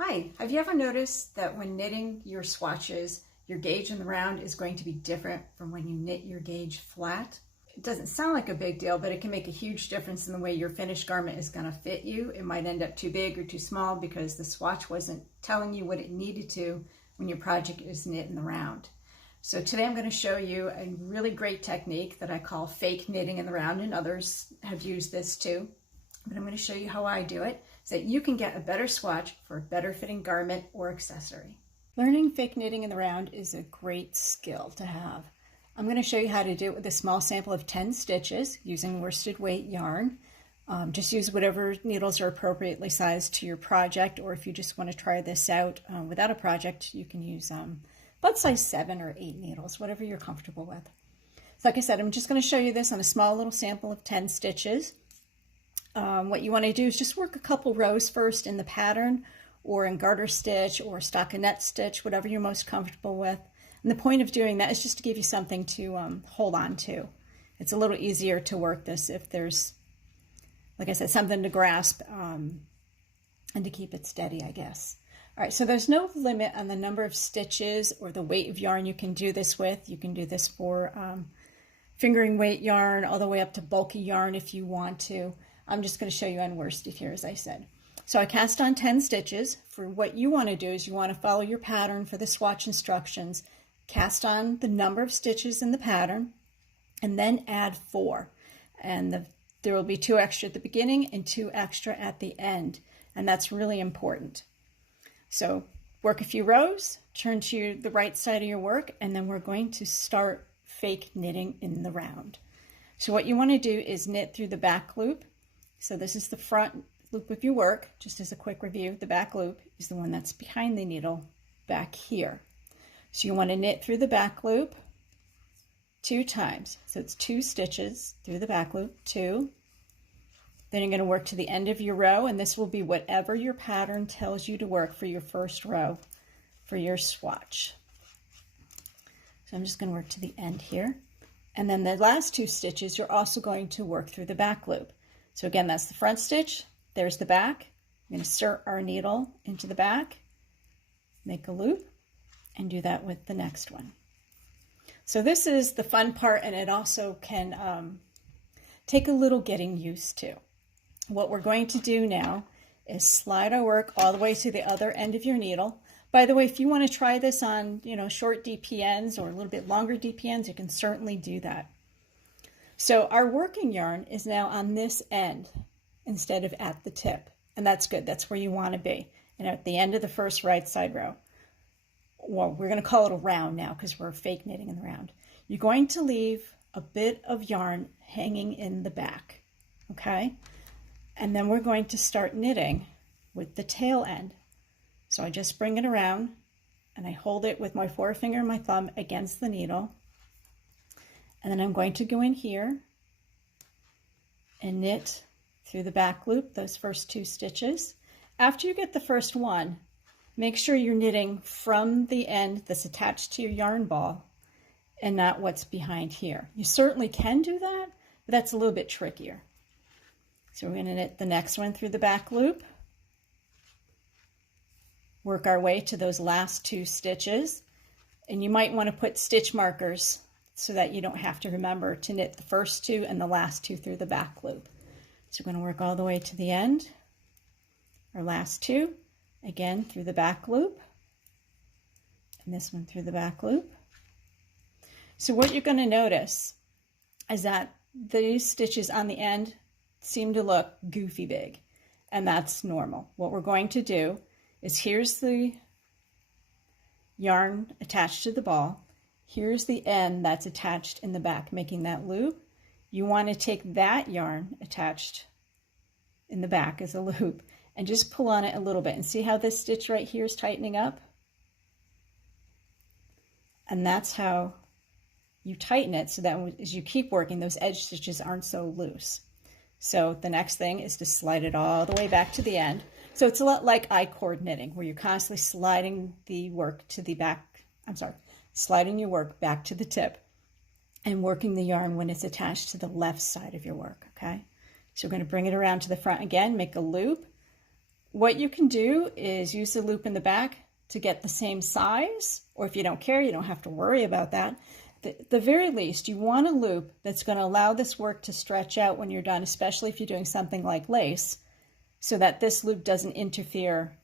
Hi, have you ever noticed that when knitting your swatches, your gauge in the round is going to be different from when you knit your gauge flat? It doesn't sound like a big deal, but it can make a huge difference in the way your finished garment is going to fit you. It might end up too big or too small because the swatch wasn't telling you what it needed to when your project is knit in the round. So today I'm going to show you a really great technique that I call fake knitting in the round, and others have used this too. But I'm going to show you how I do it so that you can get a better swatch for a better fitting garment or accessory. Learning fake knitting in the round is a great skill to have. I'm going to show you how to do it with a small sample of 10 stitches using worsted weight yarn. Just use whatever needles are appropriately sized to your project, or if you just want to try this out without a project, you can use about size 7 or 8 needles, whatever you're comfortable with. So like I said, I'm just going to show you this on a small little sample of 10 stitches. What you want to do is just work a couple rows first in the pattern or in garter stitch or stockinette stitch, whatever you're most comfortable with. And the point of doing that is just to give you something to hold on to. It's a little easier to work this if there's, like I said, something to grasp and to keep it steady, I guess. All right, so there's no limit on the number of stitches or the weight of yarn you can do this with. You can do this for fingering weight yarn all the way up to bulky yarn if you want to. I'm just going to show you on worsted here, as I said. So I cast on 10 stitches. For what you want to do is you want to follow your pattern for the swatch instructions. Cast on the number of stitches in the pattern and then add 4. And there will be 2 extra at the beginning and 2 extra at the end. And that's really important. So work a few rows, turn to the right side of your work, and then we're going to start fake knitting in the round. So what you want to do is knit through the back loop. So this is the front loop of your work. Just as a quick review, the back loop is the one that's behind the needle back here. So you want to knit through the back loop 2 times. So it's 2 stitches through the back loop, 2. Then you're going to work to the end of your row, and this will be whatever your pattern tells you to work for your first row for your swatch. So I'm just going to work to the end here. And then the last 2 stitches, you're also going to work through the back loop. So again, that's the front stitch, there's the back. I'm going to insert our needle into the back, make a loop, and do that with the next one. So this is the fun part, and it also can take a little getting used to. What we're going to do now is slide our work all the way to the other end of your needle. By the way, if you want to try this on, short DPNs or a little bit longer DPNs, you can certainly do that. So our working yarn is now on this end instead of at the tip, and that's good. That's where you want to be. And at the end of the first right side row, well, we're going to call it a round now because we're fake knitting in the round. You're going to leave a bit of yarn hanging in the back, okay? And then we're going to start knitting with the tail end. So I just bring it around and I hold it with my forefinger and my thumb against the needle. And then I'm going to go in here and knit through the back loop, those first 2 stitches. After you get the first one, make sure you're knitting from the end that's attached to your yarn ball and not what's behind here. You certainly can do that, but that's a little bit trickier. So we're going to knit the next one through the back loop, work our way to those last 2 stitches, and you might want to put stitch markers so that you don't have to remember to knit the first 2 and the last 2 through the back loop. So we're going to work all the way to the end, our last 2, again through the back loop, and this one through the back loop. So what you're going to notice is that these stitches on the end seem to look goofy big, and that's normal. What we're going to do is here's the yarn attached to the ball. Here's the end that's attached in the back, making that loop. You want to take that yarn attached in the back as a loop and just pull on it a little bit. And see how this stitch right here is tightening up? And that's how you tighten it so that as you keep working, those edge stitches aren't so loose. So the next thing is to slide it all the way back to the end. So it's a lot like I-cord knitting, where you're constantly sliding the work to the back, sliding your work back to the tip and working the yarn when it's attached to the left side of your work, okay? So we're going to bring it around to the front again, make a loop, what you can do is use the loop in the back to get the same size, or if you don't care, you don't have to worry about that. At the very least, you want a loop that's going to allow this work to stretch out when you're done, especially if you're doing something like lace, so that this loop doesn't interfere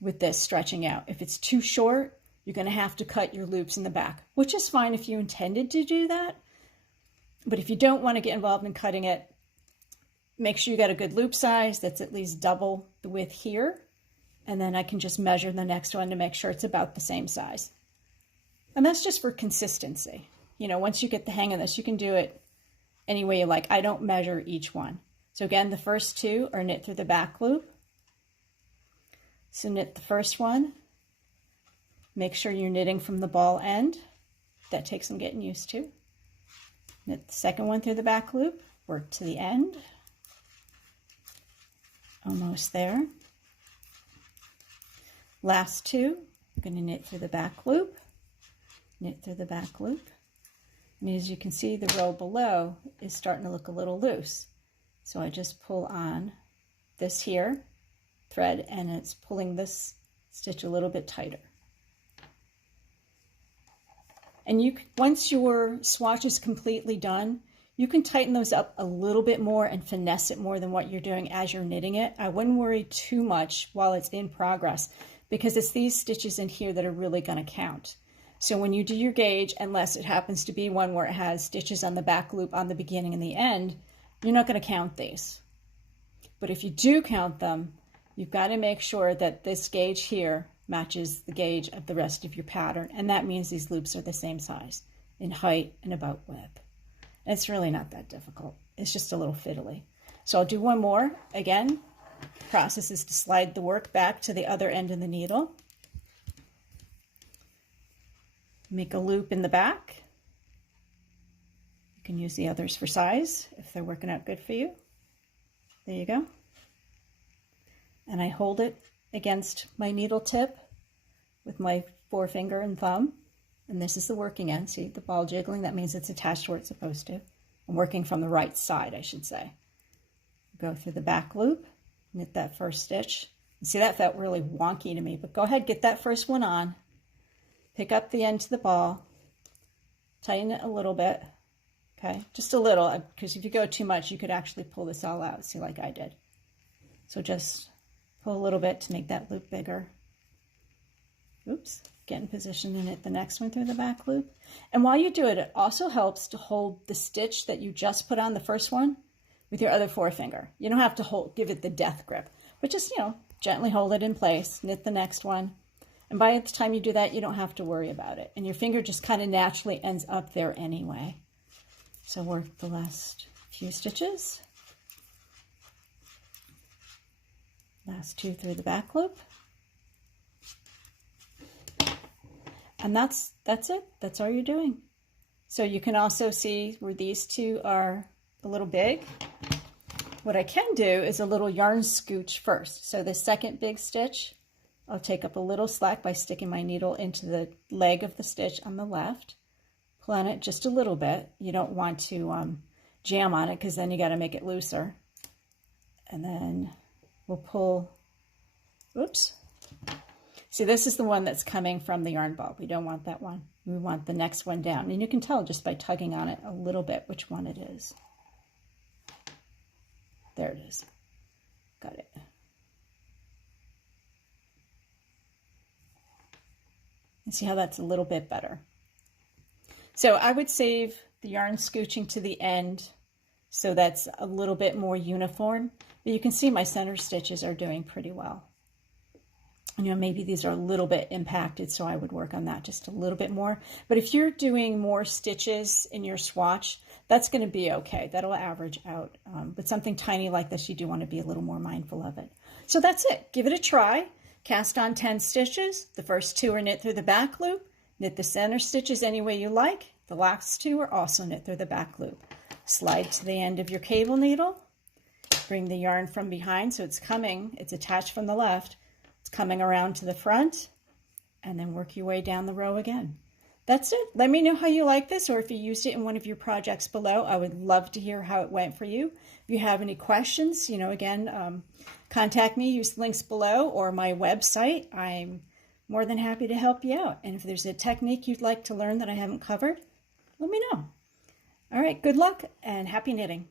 with this stretching out. If it's too short, you're going to have to cut your loops in the back, which is fine if you intended to do that. But if you don't want to get involved in cutting it, make sure you got a good loop size that's at least double the width here. And then I can just measure the next one to make sure it's about the same size. And that's just for consistency. You know, once you get the hang of this, you can do it any way you like. I don't measure each one. So again, the first two are knit through the back loop. So knit the first one. Make sure you're knitting from the ball end. That takes some getting used to. Knit the second one through the back loop. Work to the end. Almost there. Last two, I'm going to knit through the back loop. Knit through the back loop. And as you can see, the row below is starting to look a little loose. So I just pull on this here thread, and it's pulling this stitch a little bit tighter. And you, once your swatch is completely done, you can tighten those up a little bit more and finesse it more than what you're doing as you're knitting it. I wouldn't worry too much while it's in progress, because it's these stitches in here that are really going to count. So when you do your gauge, unless it happens to be one where it has stitches on the back loop on the beginning and the end, you're not going to count these. But if you do count them, you've got to make sure that this gauge here matches the gauge of the rest of your pattern. And that means these loops are the same size in height and about width. And it's really not that difficult. It's just a little fiddly. So I'll do one more. Again, the process is to slide the work back to the other end of the needle. Make a loop in the back. You can use the others for size if they're working out good for you. There you go. And I hold it against my needle tip with my forefinger and thumb. And this is the working end. See the ball jiggling? That means it's attached where it's supposed to. I'm working from the right side, I should say. Go through the back loop, knit that first stitch. See, that felt really wonky to me, but go ahead, get that first one on. Pick up the end to the ball, tighten it a little bit, okay? Just a little, because if you go too much, you could actually pull this all out, see, like I did. So just pull a little bit to make that loop bigger. Oops, get in position and knit the next one through the back loop. And while you do it, it also helps to hold the stitch that you just put on the first one with your other forefinger. You don't have to give it the death grip, but just, you know, gently hold it in place, knit the next one. And by the time you do that, you don't have to worry about it. And your finger just kind of naturally ends up there anyway. So work the last few stitches. Last two through the back loop. And that's it. That's all you're doing. So you can also see where these two are a little big. What I can do is a little yarn scooch first. So the second big stitch, I'll take up a little slack by sticking my needle into the leg of the stitch on the left. Pull on it just a little bit. You don't want to jam on it because then you got to make it looser. And then we'll pull, oops. See, this is the one that's coming from the yarn ball. We don't want that one. We want the next one down. And you can tell just by tugging on it a little bit which one it is. There it is. Got it. And see how that's a little bit better. So I would save the yarn scooching to the end so that's a little bit more uniform. But you can see my center stitches are doing pretty well. You know, maybe these are a little bit impacted, so I would work on that just a little bit more. But if you're doing more stitches in your swatch, that's going to be okay. That'll average out. But something tiny like this, you do want to be a little more mindful of it. So that's it. Give it a try. Cast on 10 stitches. The first two are knit through the back loop. Knit the center stitches any way you like. The last two are also knit through the back loop. Slide to the end of your cable needle. Bring the yarn from behind so it's coming. It's attached from the left. It's coming around to the front. And then work your way down the row again. That's it. Let me know how you like this, or if you used it in one of your projects below. I would love to hear how it went for you. If you have any questions, you know, again, contact me, use the links below or my website. I'm more than happy to help you out. And if there's a technique you'd like to learn that I haven't covered, let me know. All right, good luck and happy knitting.